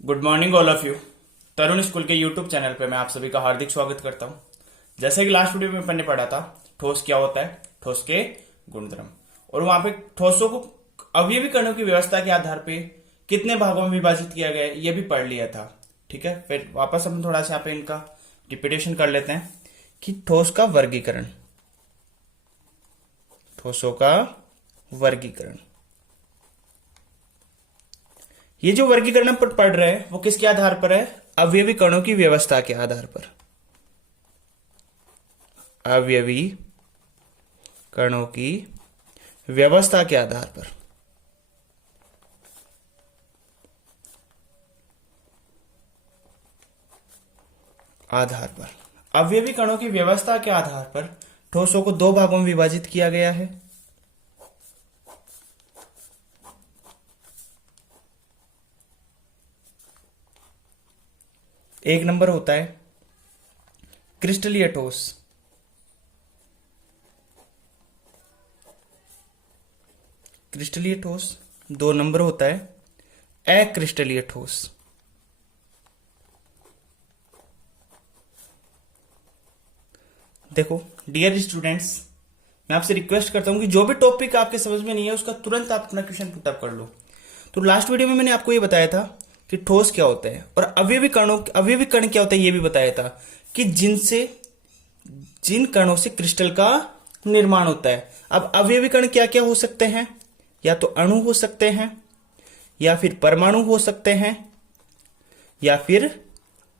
Good morning all of you. Tarun school के YouTube channel पे मैं आप सभी का हार्दिक स्वागत करता हूं। जैसे कि लास्ट वीडियो में मैंने पढ़ा था ठोस क्या होता है, ठोस के गुणधर्म, और वहां पे ठोसों को अवयवी कणों की व्यवस्था के आधार पे कितने भागों में विभाजित किया गया है ये भी पढ़ लिया था। ठीक है, फिर वापस हम थोड़ा सा यहाँ पे इनका रिपीटेशन कर लेते हैं कि ठोस का वर्गीकरण, ठोसों का वर्गीकरण। ये जो वर्गीकरण पर पढ़ रहे हैं वो किसके आधार पर है? अवयवी कणों की व्यवस्था के आधार पर। अवयवी कणों की व्यवस्था के आधार पर। अवयवी कणों की व्यवस्था के आधार पर ठोसों को दो भागों में विभाजित किया गया है। एक नंबर होता है क्रिस्टलीय ठोस, क्रिस्टलीय ठोस। दो नंबर होता है अक्रिस्टलीय ठोस। देखो डियर स्टूडेंट्स, मैं आपसे रिक्वेस्ट करता हूं कि जो भी टॉपिक आपके समझ में नहीं है उसका तुरंत आप अपना क्वेश्चन पुटअप कर लो। तो लास्ट वीडियो में मैंने आपको ये बताया था कि ठोस क्या होता है और अवयवी कण क्या होता है ये भी बताया था कि जिन कणों से क्रिस्टल का निर्माण होता है। अब अवयवी कण क्या क्या हो सकते हैं? या तो अणु हो सकते हैं, या फिर परमाणु हो सकते हैं, या फिर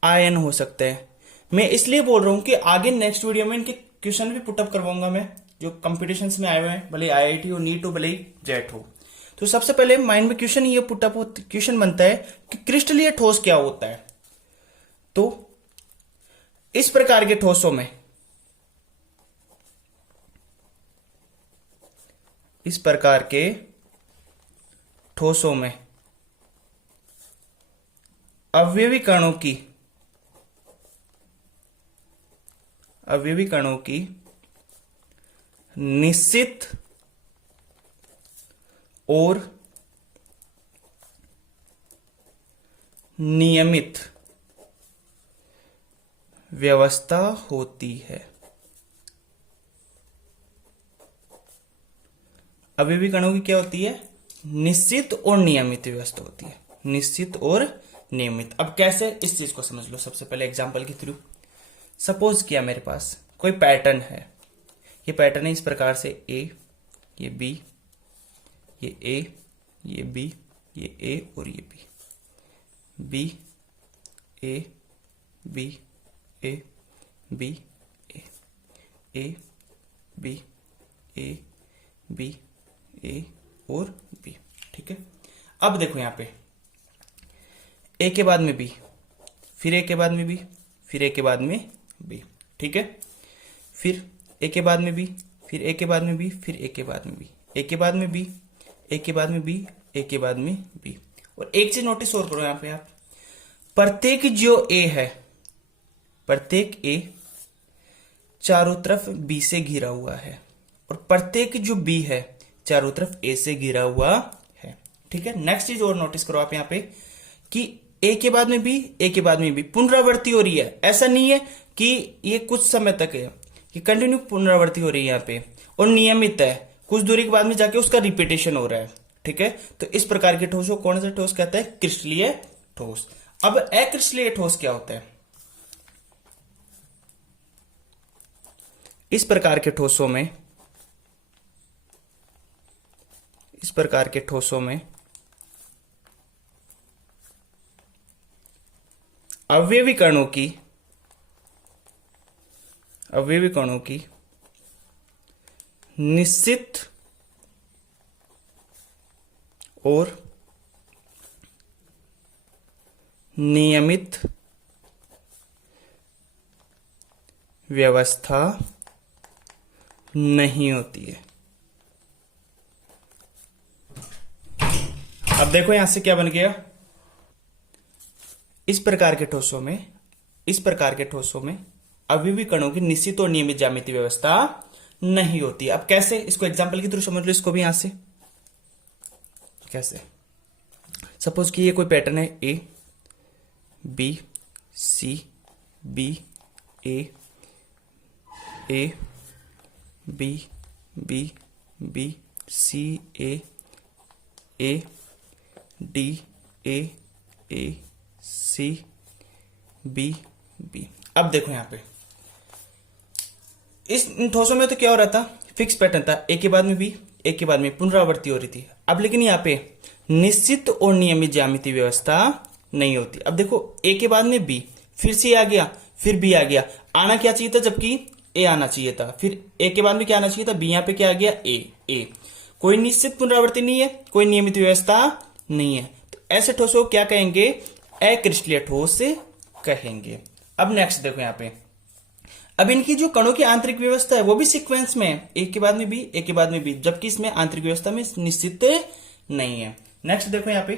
आयन हो सकते हैं। मैं इसलिए बोल रहा हूं कि आगे नेक्स्ट वीडियो में इनके क्वेश्चन भी पुटअप करवाऊंगा मैं, जो कंपटीशंस में आए हुए हैं, भले आईआईटी हो, नीट हो, भले जेट हो। तो सबसे पहले माइंड में क्वेश्चन ये पुटअप क्वेश्चन बनता है कि क्रिस्टलीय ठोस क्या होता है। तो इस प्रकार के ठोसों में, इस प्रकार के ठोसों में अवयवी कणों की निश्चित और नियमित व्यवस्था होती है। अवयवी कणों की क्या होती है? निश्चित और नियमित व्यवस्था होती है। निश्चित और नियमित। अब कैसे, इस चीज को समझ लो सबसे पहले एग्जांपल के थ्रू। सपोज किया मेरे पास कोई पैटर्न है, ये पैटर्न है इस प्रकार से ए, ये बी, ये ए, ये बी, ये ए और ये b, b a b a b a b a b a और बी। ठीक है, अब देखो यहां पे ए के बाद में बी, फिर ए के बाद में बी, फिर ए के बाद में बी। ठीक है, फिर ए के बाद में बी, फिर ए के बाद में बी, फिर ए के बाद में बी, ए के बाद में बी, ए के बाद में बी, ए के बाद में बी। और एक चीज नोटिस और करो यहां पे आप, प्रत्येक जो ए है, प्रत्येक ए चारों तरफ बी से घिरा हुआ है, और प्रत्येक जो बी है चारों तरफ ए से घिरा हुआ है। ठीक है, नेक्स्ट चीज और नोटिस करो आप यहां पे कि ए के बाद में बी, ए के बाद में बी, पुनरावृत्ति हो रही है। ऐसा नहीं है कि ये कुछ समय तक है, ये कंटिन्यू पुनरावृत्ति हो रही है यहाँ पे, और नियमित है, कुछ दूरी के बाद में जाके उसका रिपीटेशन हो रहा है। ठीक है, तो इस प्रकार के ठोस को कौन सा ठोस कहता है? क्रिस्टलीय ठोस। अब अक्रिस्टलीय ठोस क्या होता है? इस प्रकार के ठोसों में, इस प्रकार के ठोसों में अवयवी कणों की निश्चित और नियमित व्यवस्था नहीं होती है। अब देखो यहां से क्या बन गया? इस प्रकार के ठोसों में अवयवी कणों की निश्चित और नियमित ज्यामितीय व्यवस्था नहीं होती। अब कैसे, इसको एग्जांपल के थ्रू समझ लो इसको भी यहां से। कैसे, सपोज कि ये कोई पैटर्न है a, b c b a b b b c a d a c b b. अब देखो यहां पे इन ठोसों में तो क्या हो रहा था, फिक्स पैटर्न था, एक के बाद में बी एक के बाद में पुनरावृत्ति हो रही थी। अब लेकिन यहाँ पे निश्चित और नियमित ज्यामितीय व्यवस्था नहीं होती। अब देखो ए के बाद में बी, फिर सी आ गया, फिर बी आ गया, आना क्या चाहिए था, जबकि ए आना चाहिए था, फिर ए के बाद में क्या आना चाहिए था, बी, यहाँ पे क्या आ गया, ए। कोई निश्चित पुनरावृत्ति नहीं है, कोई नियमित व्यवस्था नहीं है, तो ऐसे ठोसों को क्या कहेंगे, अक्रिस्टलीय ठोस कहेंगे। अब नेक्स्ट देखो यहाँ पे, अब इनकी जो कणों की आंतरिक व्यवस्था है वो भी सीक्वेंस में है, एक के बाद में बी एक के बाद में बी, जबकि इसमें आंतरिक व्यवस्था में निश्चित नहीं है। नेक्स्ट देखो यहाँ पे,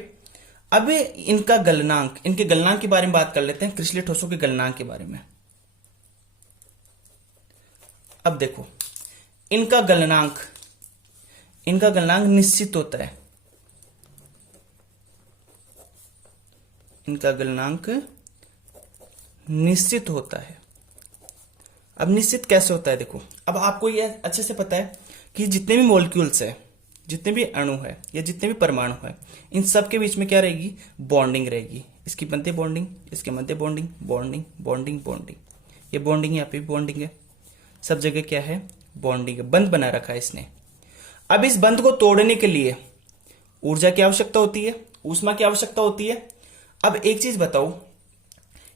अब इनका गलनांक, इनके गलनांक के बारे में बात कर लेते हैं, क्रिस्टलीय ठोसों के गलनांक के बारे में। अब देखो इनका गलनांक निश्चित होता है, इनका गलनांक निश्चित होता है। अब निश्चित कैसे होता है, देखो अब आपको यह अच्छे से पता है कि जितने भी मॉलिक्यूल्स है, जितने भी अणु है या जितने भी परमाणु है, इन सब के बीच में क्या रहेगी, बॉन्डिंग रहेगी। इसकी मध्य बॉन्डिंग, इसके मध्य बॉन्डिंग, बॉन्डिंग बॉन्डिंग बॉन्डिंग, ये बॉन्डिंग, यहाँ पे भी बॉन्डिंग है, सब जगह क्या है, बॉन्डिंग है, बंध बना रखा है इसने। अब इस बंध को तोड़ने के लिए ऊर्जा की आवश्यकता होती है, ऊष्मा की आवश्यकता होती है। अब एक चीज बताओ,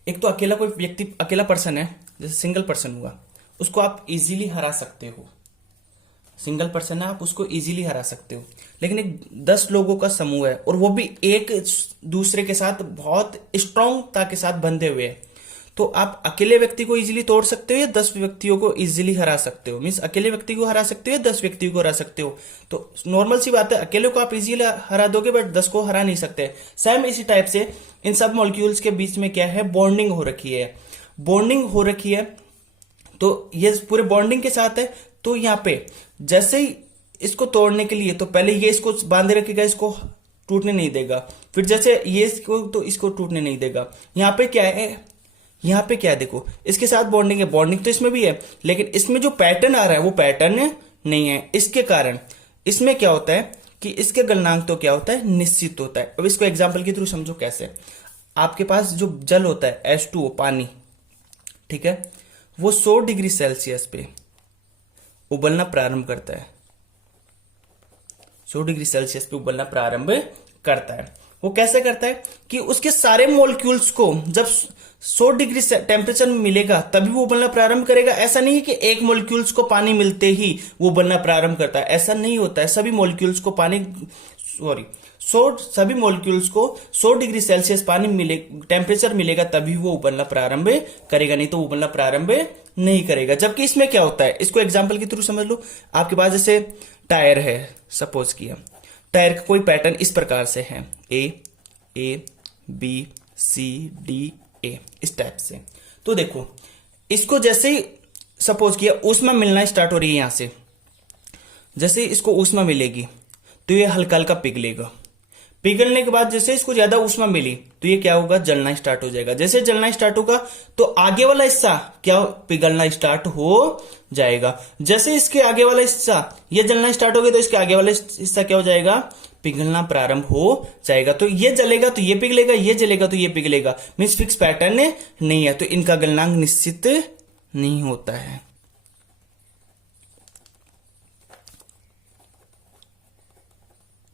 एक तो अकेला कोई व्यक्ति, अकेला पर्सन है, जैसे सिंगल पर्सन हुआ, उसको आप इजीली हरा सकते हो, सिंगल पर्सन है आप उसको इजीली हरा सकते हो। लेकिन एक 10 लोगों का समूह है और वो भी एक दूसरे के साथ बहुत स्ट्रांगता के साथ बंधे हुए हैं, तो आप अकेले व्यक्ति को इजीली तोड़ सकते हो या 10 व्यक्तियों को इजीली हरा सकते हो। मीन्स अकेले व्यक्ति को हरा सकते हो या 10 व्यक्तियों को हरा सकते हो। तो नॉर्मल सी बात है, अकेले को आप इजीली हरा दोगे बट 10 को हरा नहीं सकते। सेम इसी टाइप से इन सब मॉलिक्यूल्स के बीच में क्या है, बॉन्डिंग हो रखी है, बॉन्डिंग हो रखी है। तो ये पूरे बॉन्डिंग के साथ है। तो यहाँ पे जैसे ही इसको तोड़ने के लिए, तो पहले ये इसको बांधे रखेगा, इसको टूटने नहीं देगा, फिर जैसे ये इसको, तो इसको टूटने नहीं देगा। यहाँ पे क्या है, यहाँ पे क्या है, देखो इसके साथ बॉन्डिंग है, बॉन्डिंग तो इसमें भी है, लेकिन इसमें जो पैटर्न आ रहा है वो पैटर्न नहीं है। इसके कारण इसमें क्या होता है कि इसके गलनांक तो क्या होता है, निश्चित होता है। अब इसको एग्जाम्पल के थ्रू समझो कैसे। आपके पास जो जल होता है H2O, पानी, ठीक है, वो 100 डिग्री सेल्सियस पे उबलना प्रारंभ करता है, 100 डिग्री सेल्सियस पे उबलना प्रारंभ करता है। वो कैसे करता है कि उसके सारे मॉलिक्यूल्स को जब 100 डिग्री टेम्परेचर में मिलेगा तभी वो उबलना प्रारंभ करेगा। ऐसा नहीं है कि एक मॉलिक्यूल्स को पानी मिलते ही वो उबलना प्रारंभ करता है, ऐसा नहीं होता है। सभी मॉलिक्यूल्स को सभी मॉलिक्यूल्स को 100 डिग्री सेल्सियस पानी टेम्परेचर मिलेगा तभी वो उबलना प्रारंभ करेगा, नहीं तो उबलना प्रारंभ नहीं करेगा। जबकि इसमें क्या होता है, इसको एग्जाम्पल के थ्रू समझ लो। आपके पास जैसे टायर है, सपोज किया, टायर का कोई पैटर्न इस प्रकार से है, a b C D A, इस टाइप से। तो देखो इसको जैसे ही सपोज किया ऊष्मा मिलना स्टार्ट हो रही है, यहां से जैसे ही इसको ऊष्मा मिलेगी तो ये हल्का हल्का पिघलेगा। पिघलने के बाद जैसे इसको ज्यादा ऊष्मा मिली तो ये क्या होगा, जलना स्टार्ट हो जाएगा। जैसे जलना स्टार्ट होगा तो आगे वाला हिस्सा क्या पिघलना स्टार्ट हो जाएगा। जैसे इसके आगे वाला हिस्सा ये जलना स्टार्ट हो गया तो इसके आगे वाला हिस्सा क्या हो जाएगा, पिघलना प्रारंभ हो जाएगा। तो ये जलेगा तो ये पिघलेगा, ये जलेगा तो ये पिघलेगा। मीन्स फिक्स पैटर्न नहीं है, तो इनका गलनांक निश्चित नहीं होता है।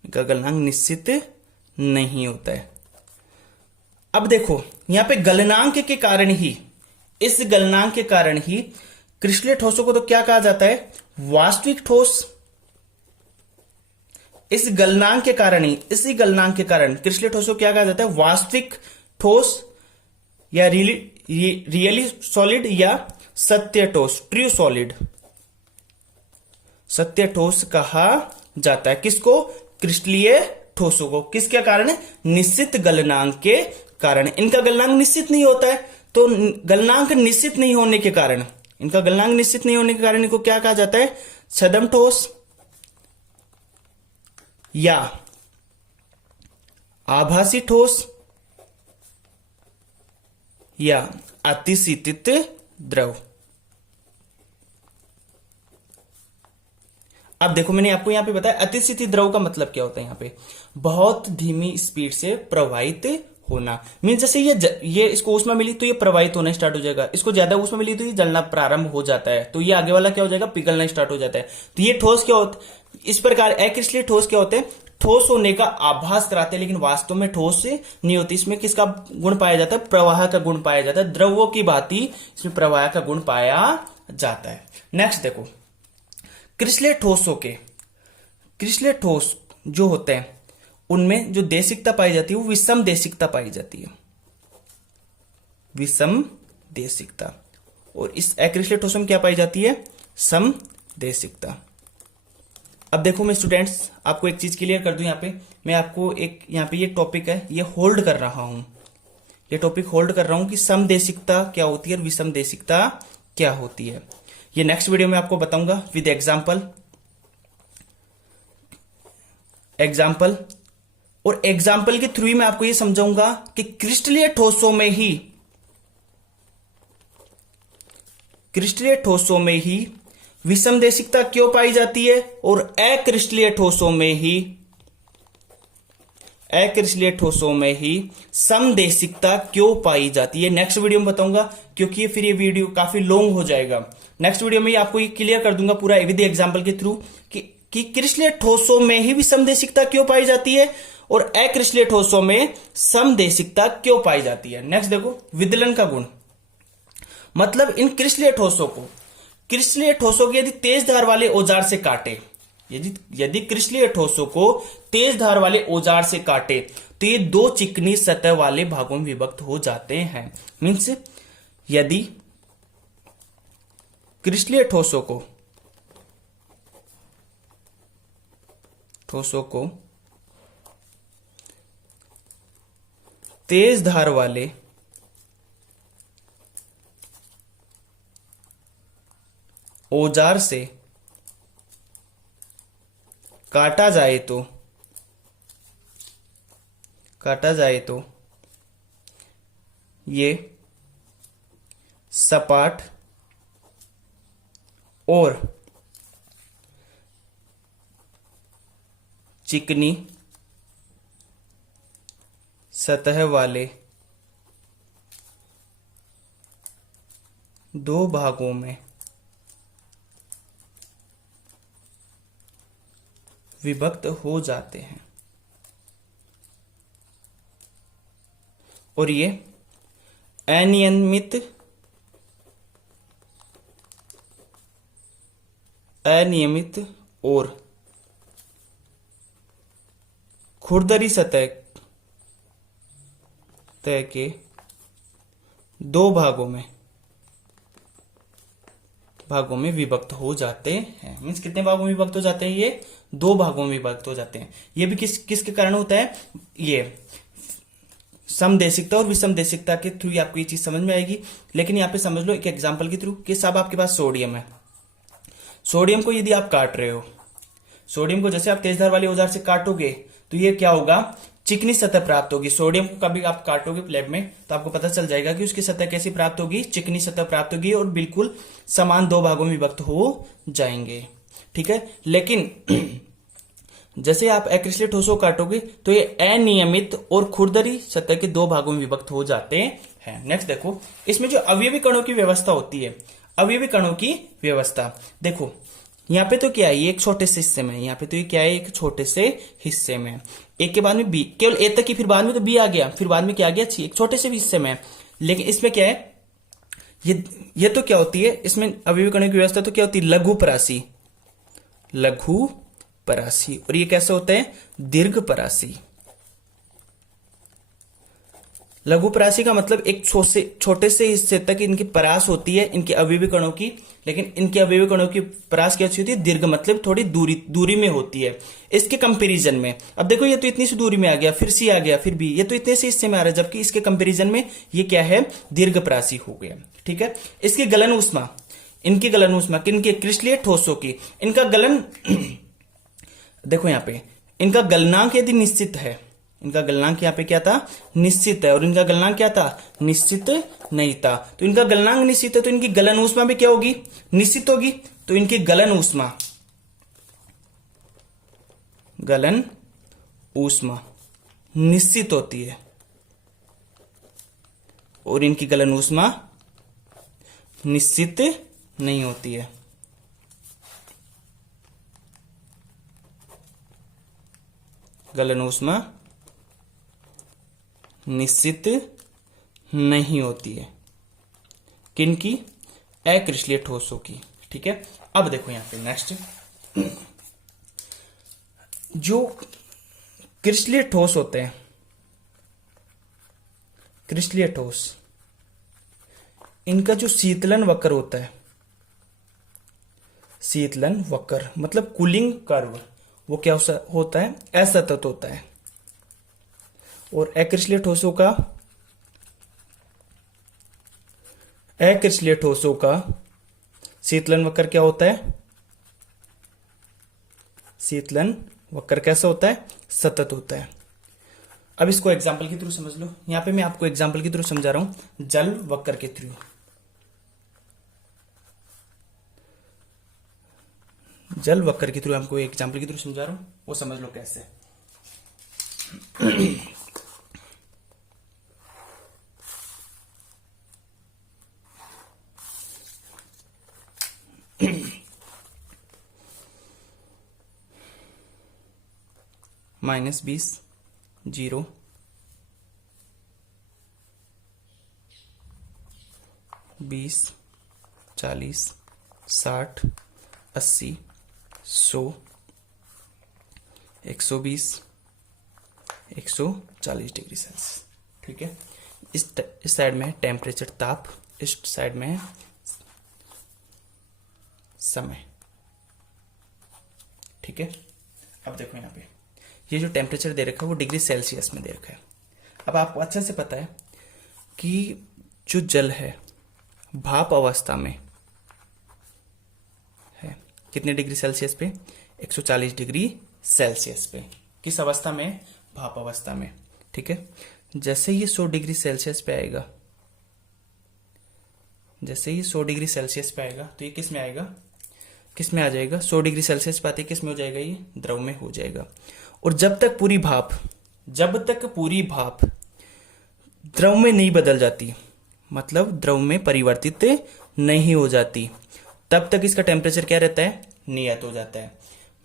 इनका गलनांक निश्चित नहीं होता है। अब देखो यहां पे गलनांक के कारण ही, इस गलनांक के कारण ही क्रिस्टलीय ठोसों को तो क्या कहा जाता है, वास्तविक ठोस। इस गलनांक के कारण ही, इसी गलनांक के कारण क्रिस्टलीय ठोसों को क्या कहा जाता है, वास्तविक ठोस या रियली सॉलिड या सत्य ठोस, ट्रू सॉलिड, सत्य ठोस कहा जाता है। किसको, क्रिस्टलीय ठोसों को। किसके कारण, निश्चित गलनांक के कारण। इनका गलनांक निश्चित नहीं होता है, तो गलनांक निश्चित नहीं होने के कारण, इनका गलनांक निश्चित नहीं होने के कारण इनको क्या कहा जाता है, छद्म ठोस या आभासी ठोस या अतिशीतित द्रव। अब देखो मैंने आपको यहां पे बताया अतिशीतित द्रव का मतलब क्या होता है। यहां पे बहुत धीमी स्पीड से प्रवाहित होना, मीन जैसे ये इसको ऊष्मा मिली तो ये प्रवाहित होना स्टार्ट हो जाएगा, इसको ज्यादा ऊष्मा मिली तो ये जलना प्रारंभ हो जाता है, तो ये आगे वाला क्या हो जाएगा, पिघलना स्टार्ट हो जाता है। तो ये ठोस क्या होता है, इस प्रकार अक्रिस्टलीय ठोस क्या होते हैं, ठोस होने का आभास कराते हैं लेकिन वास्तव में ठोस नहीं होती। इसमें किसका गुण पाया जाता है, प्रवाह का गुण पाया जाता है, द्रव्यों की भांति इसमें प्रवाह का गुण पाया जाता है। नेक्स्ट देखो, क्रिस्टलीय ठोस जो होते हैं उनमें जो देशिकता पाई जाती है वो विषम देशिकता पाई जाती है, विषम देशिकता। और इस अक्रिस्टलीय ठोस में क्या पाई जाती है, सम देशिकता। अब देखो मैं स्टूडेंट्स आपको एक चीज क्लियर कर दूं, यहां पे मैं आपको एक यहां पे ये टॉपिक है ये होल्ड कर रहा हूं, ये टॉपिक होल्ड कर रहा हूं कि समदेशिकता क्या होती है और विषम देशिकता क्या होती है। ये नेक्स्ट वीडियो में आपको बताऊंगा विद एग्जाम्पल और एग्जाम्पल के थ्रू मैं आपको ये समझाऊंगा कि क्रिस्टलीय ठोसों में ही विषम देशिकता क्यों पाई जाती है और अक्रिस्टलीय ठोसों में ही समदेशिकता क्यों पाई जाती है। नेक्स्ट वीडियो में बताऊंगा, क्योंकि फिर ये वीडियो काफी लॉन्ग हो जाएगा। नेक्स्ट वीडियो में आपको ये क्लियर कर दूंगा पूरा विद एग्जाम्पल के थ्रू कि क्रिस्टलीय ठोसों में ही विषम देशिकता क्यों पाई जाती है और अक्रिस्टलीय ठोसों में समदेशिकता क्यों पाई जाती है। नेक्स्ट देखो, विदलन का गुण, मतलब इन क्रिस्टलीय ठोसों को यदि तेज धार वाले औजार से काटे, यदि क्रिस्टलीय ठोसों को तेज धार वाले औजार से काटे तो ये दो चिकनी सतह वाले भागों में विभक्त हो जाते हैं। मीन्स यदि क्रिस्टलीय ठोसों को तेज धार वाले औजार से काटा जाए तो ये सपाट और चिकनी सतह वाले दो भागों में विभक्त हो जाते हैं और ये अनियमित और खुरदरी सतह के दो भागों में विभक्त हो जाते हैं। मीन्स कितने भागों में विभक्त हो जाते हैं, ये दो भागों में विभक्त हो जाते हैं। ये भी किसके कारण होता है, ये समदेशिकता और विषम देशिकता के थ्रू आपको ये चीज समझ में आएगी। लेकिन यहाँ पे समझ लो एक एग्जांपल के थ्रू कि साहब आपके पास सोडियम है, सोडियम को यदि आप काट रहे हो, सोडियम को जैसे आप तेजधार वाले औजार से काटोगे तो ये क्या होगा, चिकनी सतह प्राप्त होगी। सोडियम को कभी आप काटोगे लैब में तो आपको पता चल जाएगा कि उसकी सतह कैसी प्राप्त होगी, चिकनी सतह प्राप्त होगी और बिल्कुल समान दो भागों में विभक्त हो जाएंगे। ठीक है, लेकिन जैसे आप अक्रिस्टलीय ठोसों काटोगे तो ये अनियमित और खुरदरी सतह के दो भागों में विभक्त हो जाते हैं। नेक्स्ट देखो, इसमें जो अवयवी कणों की व्यवस्था होती है, अवयवी कणों की व्यवस्था देखो, यहाँ पे तो क्या है, ये एक छोटे से हिस्से में, यहाँ पे तो ये क्या है, एक छोटे से हिस्से में, एक के बाद में बी, केवल ए तक की, फिर बाद में तो बी आ गया, फिर बाद में क्या आ गया, सी, एक छोटे से हिस्से में। लेकिन इसमें क्या है, ये तो क्या होती है, इसमें अवयवी कणों की व्यवस्था तो क्या होती है, लघु परासी, और ये कैसे होते हैं, दीर्घ परासी। लघु परासी का मतलब एक छोटे से हिस्से तक इनकी परास होती है इनके अवयवी कणों की, लेकिन इनके अवयवी कणों की परास कैसी होती है, दीर्घ मतलब थोड़ी दूरी में होती है। इसके कंपैरिजन में अब देखो, ये तो इतनी सी दूरी में आ गया, फिर सी आ गया, फिर बी, ये तो इतने से हिस्से में आ रहा है, जबकि इसके कंपैरिजन में ये क्या है, दीर्घ परासी हो गया। ठीक है, इसकी गलन ऊष्मा, इनकी गलन ऊष्मा किनके, क्रिस्टलीय ठोसों की, इनका गलन देखो यहाँ पे, इनका गलनांक यदि निश्चित है, इनका गलनांक यहाँ पे क्या था, निश्चित है, और इनका गलनांक क्या था, निश्चित नहीं था। तो इनका गलनांक निश्चित है तो इनकी गलन ऊष्मा भी क्या होगी, निश्चित होगी। तो इनकी गलन ऊष्मा निश्चित होती है और इनकी गलन ऊष्मा निश्चित नहीं होती है। गलन ऊष्मा निश्चित नहीं होती है किनकी, अक्रिस्टलीय ठोसों की। ठीक है, अब देखो यहां पे नेक्स्ट, जो क्रिस्टलीय ठोस होते हैं, क्रिस्टलीय ठोस, इनका जो शीतलन वक्र होता है, शीतलन वक्र मतलब कूलिंग कर्व, वो क्या होता है, असतत होता है। और अक्रिस्टलीय ठोसों का शीतलन वक्र क्या होता है, शीतलन वक्र कैसा होता है, सतत होता है। अब इसको एग्जाम्पल के थ्रू समझ लो। यहां पे मैं आपको एग्जाम्पल के थ्रू समझा रहा हूं, जल वक्र के थ्रू। जल वक्र के थ्रू आपको एग्जाम्पल के थ्रू समझा रहा हूं, वो समझ लो कैसे। -20, 0, 20, 40, 60, 80, 100, 120, 140 डिग्री सेल्सियस। ठीक है, इस साइड में है टेम्परेचर, ताप, इस साइड में है समय। ठीक है, अब देखो यहाँ पे ये जो टेम्परेचर दे रखा है वो डिग्री सेल्सियस में दे रखा है। अब आपको अच्छे से पता है कि जो जल है भाप अवस्था में है कितने डिग्री सेल्सियस पे, 140 डिग्री सेल्सियस पे। किस अवस्था में, भाप अवस्था में। ठीक है, जैसे ये 100 डिग्री सेल्सियस पे आएगा, जैसे ये 100 डिग्री सेल्सियस पे आएगा तो ये किस में आएगा, किस में आ जाएगा, 100 डिग्री सेल्सियस पे आते किस में हो जाएगा, ये द्रव में हो जाएगा। और जब तक पूरी भाप द्रव में नहीं बदल जाती, मतलब द्रव में परिवर्तित नहीं हो जाती, तब तक इसका टेम्परेचर क्या रहता है, नियत हो जाता है।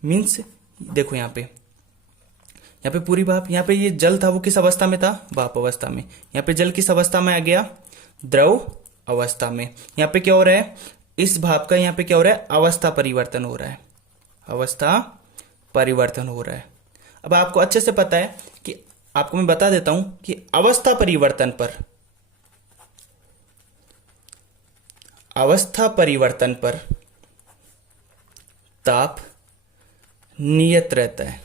मीन्स देखो यहाँ पे पूरी भाप, यहाँ पे ये जल था वो किस अवस्था में था, भाप अवस्था में। यहाँ पे जल किस अवस्था में आ गया, द्रव अवस्था में। यहाँ पे क्या हो रहा है, इस भाप का यहाँ पे क्या हो रहा है, अवस्था परिवर्तन हो रहा है, अवस्था परिवर्तन हो रहा है। अब आपको अच्छे से पता है कि आपको मैं बता देता हूं कि अवस्था परिवर्तन पर ताप नियत रहता है।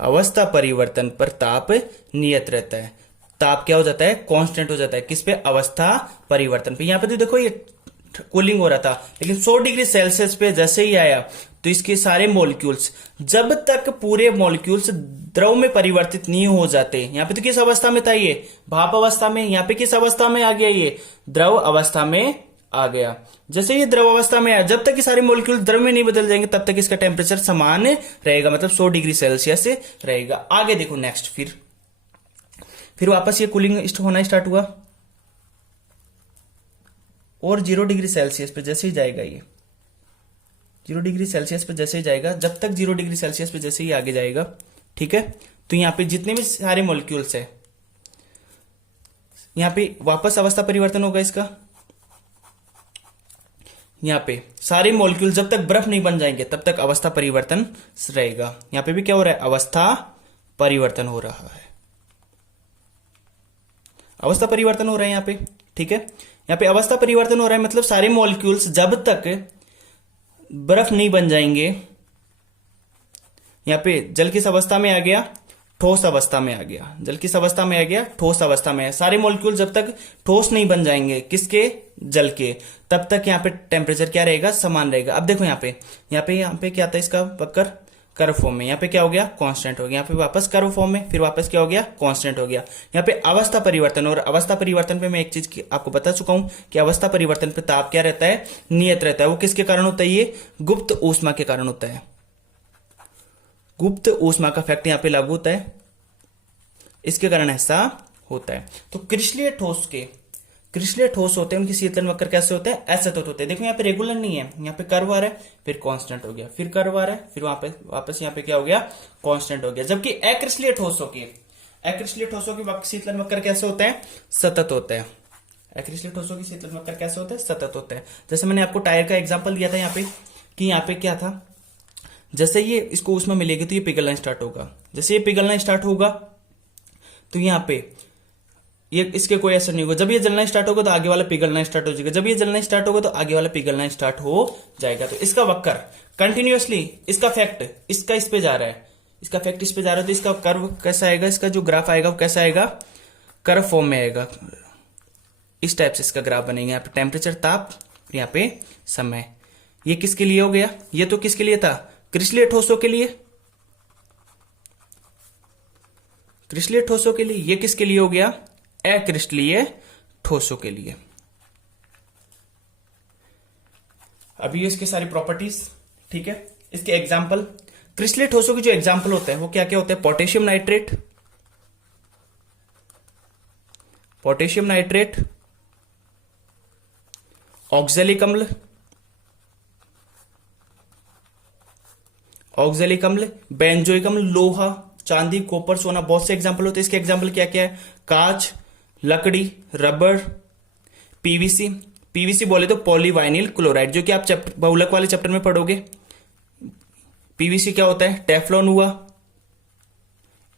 अवस्था परिवर्तन पर ताप नियत रहता है। ताप क्या हो जाता है, कांस्टेंट हो जाता है। किस पे, अवस्था परिवर्तन पे। यहां पे तो देखो ये कूलिंग हो रहा था, लेकिन 100 डिग्री सेल्सियस पे जैसे ही आया तो इसके सारे मॉलिक्यूल्स, जब तक पूरे मॉलिक्यूल्स द्रव में परिवर्तित नहीं हो जाते, यहां पे तो किस अवस्था में था ये, भाप अवस्था में, यहां पे किस अवस्था में आ गया, ये द्रव अवस्था में आ गया। जैसे ये द्रव अवस्था में आया, जब तक ये सारे मॉलिक्यूल द्रव में नहीं बदल जाएंगे तब तक इसका टेम्परेचर समान रहेगा, मतलब 100 डिग्री सेल्सियस रहेगा। आगे देखो नेक्स्ट, फिर वापस ये कूलिंग होना स्टार्ट हुआ और 0 डिग्री सेल्सियस पे जैसे ही जाएगा, ये 0 डिग्री सेल्सियस पे जैसे ही जाएगा, जब तक 0 डिग्री सेल्सियस पे जैसे ही आगे जाएगा, ठीक है, तो यहाँ पे जितने भी सारे मॉलिक्यूल्स है, यहाँ पे वापस अवस्था परिवर्तन होगा इसका। यहाँ पे सारे मॉलिक्यूल जब तक बर्फ नहीं बन जाएंगे तब तक अवस्था परिवर्तन रहेगा। यहाँ पे भी क्या हो रहा है, अवस्था परिवर्तन हो रहा है, अवस्था परिवर्तन हो रहा है यहाँ पे, ठीक है। यहाँ पे अवस्था परिवर्तन हो रहा है मतलब सारे मॉलिक्यूल्स जब तक बर्फ नहीं बन जाएंगे, यहाँ पे जल किस अवस्था में आ गया, ठोस अवस्था में आ गया, जल किस अवस्था में आ गया, ठोस अवस्था में है। सारे मॉलिक्यूल जब तक ठोस नहीं बन जाएंगे, किसके, जल के, तब तक यहाँ पे टेम्परेचर क्या रहेगा, समान रहेगा। अब देखो यहाँ पे क्या था इसका वक्र, कर्व फॉर्म में, यहाँ पे क्या हो गया कांस्टेंट हो गया, यहाँ पे वापस कर्व फॉर्म में, फिर वापस क्या हो गया कांस्टेंट हो गया। यहाँ पे अवस्था परिवर्तन, और अवस्था परिवर्तन पे मैं एक चीज आपको बता चुका हूं कि अवस्था परिवर्तन पे ताप क्या रहता है, नियत रहता है। वो किसके कारण होता है, ये गुप्त ऊष्मा के कारण होता है। गुप्त ऊष्मा का फैक्ट यहाँ पे लागू होता है, इसके कारण ऐसा होता है। तो क्रिस्टलीय ठोस होते हैं, उनकी शीतलन वक्र कैसे होते हैं, असतत होते हैं। देखो यहाँ पे रेगुलर नहीं है, यहाँ पे कर्व आ रहा है, फिर कांस्टेंट हो गया, फिर कर्व आ रहा है, फिर वापस यहाँ पे क्या हो गया कांस्टेंट हो गया। जबकि अक्रिस्टलीय ठोसों की शीतलन वक्र कैसे होते हैं, सतत होते हैं। अक्रिस्टलीय ठोसों की शीतलन वक्र कैसे होते हैं, सतत होते हैं। जैसे मैंने आपको टायर का एग्जाम्पल दिया था यहाँ पे, कि यहाँ पे क्या था, जैसे ये इसको ऊष्मा मिलेगी तो ये पिघलना स्टार्ट होगा। जैसे ये पिघलना स्टार्ट होगा तो यहाँ पे ये इसके कोई असर नहीं होगा। जब ये जलना स्टार्ट होगा तो आगे वाला पिघलना स्टार्ट हो जाएगा, जब ये जलना स्टार्ट होगा तो आगे वाला पिघलना स्टार्ट हो जाएगा। तो इसका वक्र कंटिन्यूअसली, इसका फैक्ट इसका इस पे जा रहा है, इसका फैक्ट इस पे जा रहा है, तो इसका कर्व कैसा आएगा, इसका जो ग्राफ आएगा वो कैसा आएगा, कर्व फॉर्म में आएगा। इस टाइप से इसका ग्राफ बनेगा। यहाँ पे टेम्परेचर ताप, यहाँ पे समय। ये किसके लिए हो गया, ये तो किसके लिए था, क्रिस्टलीय ठोसों के लिए, क्रिस्टलीय ठोसों के लिए। ये किसके लिए हो गया, अक्रिस्टलीय ठोसों के लिए। अभी इसके सारी प्रॉपर्टीज, ठीक है, इसके एग्जाम्पल। क्रिस्टलीय ठोसों के जो एग्जाम्पल होते हैं वो क्या क्या होते हैं, पोटेशियम नाइट्रेट, ऑक्जेलिक अम्ल, बेंजोइक अम्ल, लोहा, चांदी, कॉपर, सोना, बहुत से एग्जाम्पल होते हैं। इसके एग्जाम्पल क्या क्या है, कांच, लकड़ी, रबर, पीवीसी बोले तो पॉलीवाइनिल क्लोराइड, जो कि आप बहुलक वाले चैप्टर में पढ़ोगे। पीवीसी क्या होता है, टेफ्लॉन हुआ,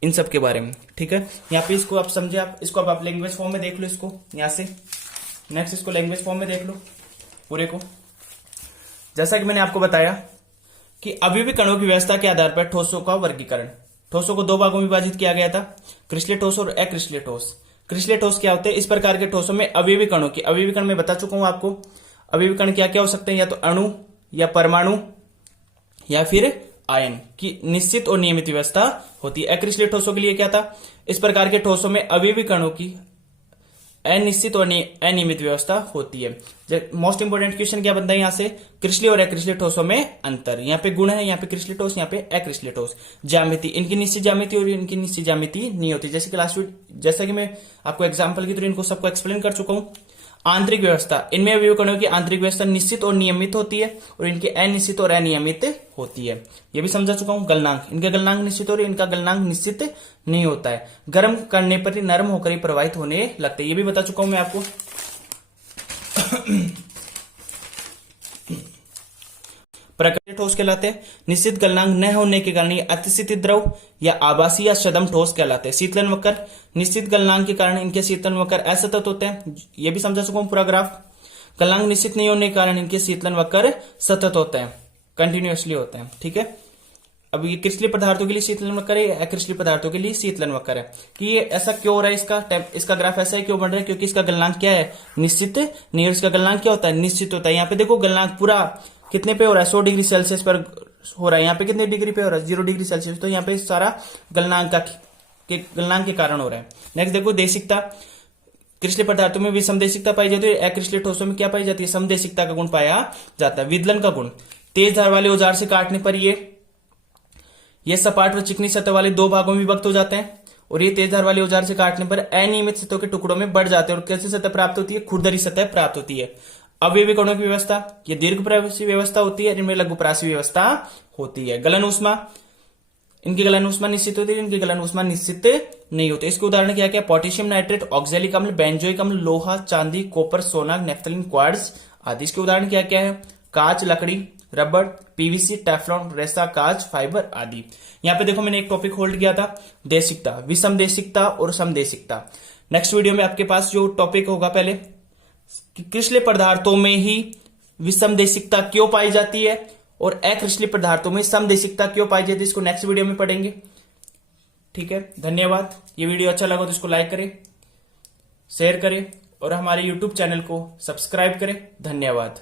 इन सब के बारे में, ठीक है। यहाँ पे इसको आप समझे, आप इसको आप लैंग्वेज फॉर्म में देख लो, इसको यहां से नेक्स्ट इसको लैंग्वेज फॉर्म में देख लो पूरे को। जैसा कि मैंने आपको बताया कि अभी कणों की व्यवस्था के आधार पर ठोसों का वर्गीकरण, ठोसों को दो भागों में विभाजित किया गया था, क्रिस्टलीय ठोस और अक्रिस्टलीय ठोस। क्रिस्टलीय ठोस क्या होते हैं, इस प्रकार के ठोसों में अवयवी कणों की, अवयवी कण मैं बता चुका हूं आपको। अवयवी कण क्या क्या हो सकते हैं, या तो अणु या परमाणु या फिर आयन की निश्चित और नियमित व्यवस्था होती है। अक्रिस्टलीय ठोसों के लिए क्या था, इस प्रकार के ठोसों में अवयवी कणों की अनिश्चित और अनियमित व्यवस्था होती है। मोस्ट इंपोर्टेंट क्वेश्चन क्या बनता है यहाँ से, क्रिस्टलीय और अक्रिस्टलीय ठोसों में अंतर। यहाँ पे गुण है, यहाँ पे क्रिस्टलीय ठोस, यहाँ पे अक्रिस्टलीय ठोस। ज्यामिति, इनकी निश्चित ज्यामिति और इनकी निश्चित ज्यामिति नहीं होती। जैसा कि मैं आपको एग्जाम्पल की तरह इनको सबको एक्सप्लेन कर चुका हूं। आंतरिक व्यवस्था, इनमें अवयवी कणों की आंतरिक व्यवस्था निश्चित और नियमित होती है और इनकी अनिश्चित और अनियमित होती है। ये भी समझा चुका हूं। गलनांक, इनका गलनांक निश्चित और इनका गलनांक निश्चित नहीं होता है। गर्म करने पर ही नरम होकर ही प्रवाहित होने लगते हैं, ये भी बता चुका हूं मैं आपको। प्राकृतिक ठोस कहलाते हैं। निश्चित गलनांक न होने के कारण ये अतिशीतित द्रव या आभासी या सदम ठोस कहलाते हैं। शीतलन वक्र, निश्चित गलनांक के कारण इनके शीतलन वक्र असतत होते हैं, ये भी समझा चुका हूं पूरा ग्राफ। गलनांक निश्चित नहीं होने के कारण इनके शीतलन वक्र सतत होते हैं, कंटिन्यूअसली होते हैं, ठीक है। अब ये क्रिस्टलीय पदार्थों के लिए शीतलन वक्र है, अक्रिस्टलीय पदार्थों के लिए शीतलन वक्र है। कि ये ऐसा क्यों हो रहा है, इसका ग्राफ ऐसा है क्यों बन रहा है, क्योंकि इसका गलनांक क्या है, निश्चित नहीं, और इसका गलनांक क्या होता है, निश्चित होता है। यहाँ पे देखो गलनांक पूरा कितने पे हो रहा है, 100 डिग्री सेल्सियस पर हो रहा है। यहाँ पे कितने डिग्री पे हो रहा है, 0 डिग्री सेल्सियस। तो यहाँ पे सारा गलनांक के कारण हो रहा है। नेक्स्ट देखो देशिकता, क्रिस्टलीय पदार्थों में विषमदेशिकता पाई जाती है, अक्रिस्टलीय ठोसों में क्या पाई जाती है, समदेशिकता का गुण पाया जाता है। विदलन का गुण, तेज धार वाले औजार से काटने पर ये सपाट व चिकनी सतह वाले दो भागों में विभक्त हो जाते हैं, और ये तेज धार वाले औजार से काटने पर अनियमित सतहों के टुकड़ों में बढ़ जाते हैं। और कैसी सतह प्राप्त होती है, खुरदरी सतह प्राप्त होती है। अवयवी कणों की व्यवस्था, ये दीर्घप्रासी व्यवस्था होती है, इनमें लघुप्रासी व्यवस्था होती है। गलन ऊष्मा, इनकी गलन ऊष्मा निश्चित होती है, इनकी गलन ऊष्मा निश्चित नहीं होती। इसके उदाहरण क्या क्या, पोटेशियम नाइट्रेट, ऑक्जेलिक अम्ल, बेंजोइक अम्ल, लोहा, चांदी, कॉपर, सोना, नेफ्थलीन, क्वार्ट्ज आदि। इसके उदाहरण क्या क्या है, कांच, लकड़ी, रबर, पीवीसी, टेफ्लॉन, रेसा, कांच, फाइबर आदि। यहाँ पे देखो मैंने एक टॉपिक होल्ड किया था, देशिकता, विषमदेशिकता और समदेशिकता। नेक्स्ट वीडियो में आपके पास जो टॉपिक होगा पहले, क्रिस्टलीय पदार्थों में ही विषमदेशिकता क्यों पाई जाती है और अक्रिस्टलीय पदार्थों में समदेशिकता क्यों पाई जाती है, इसको नेक्स्ट वीडियो में पढ़ेंगे, ठीक है। धन्यवाद। ये वीडियो अच्छा लगा तो इसको लाइक करें, शेयर करें और हमारे यूट्यूब चैनल को सब्सक्राइब करें। धन्यवाद।